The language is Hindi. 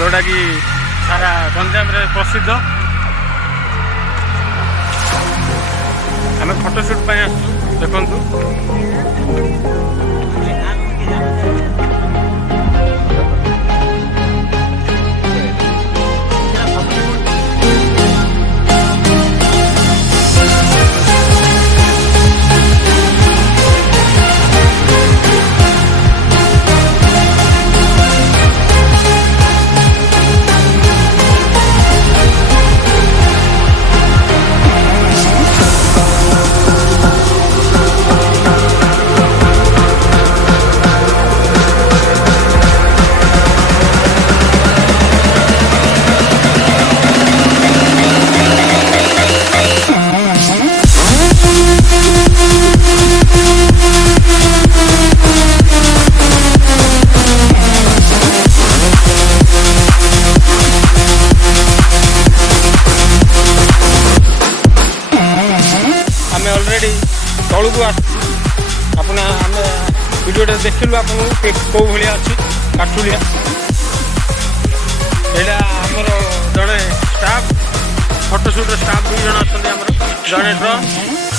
जोटा कि सारा गंजाम रे प्रसिद्ध। आम फोटोशूट पर आसु देखु। ऑलरेडी तलू को आपने आम वीडियो देखलु आपको कौ भाया अच्छी काठुलिया यहाँ आमर जड़े स्टाफ फोटोशूट स्टाफ 2 जन अच्छा जड़े ड्र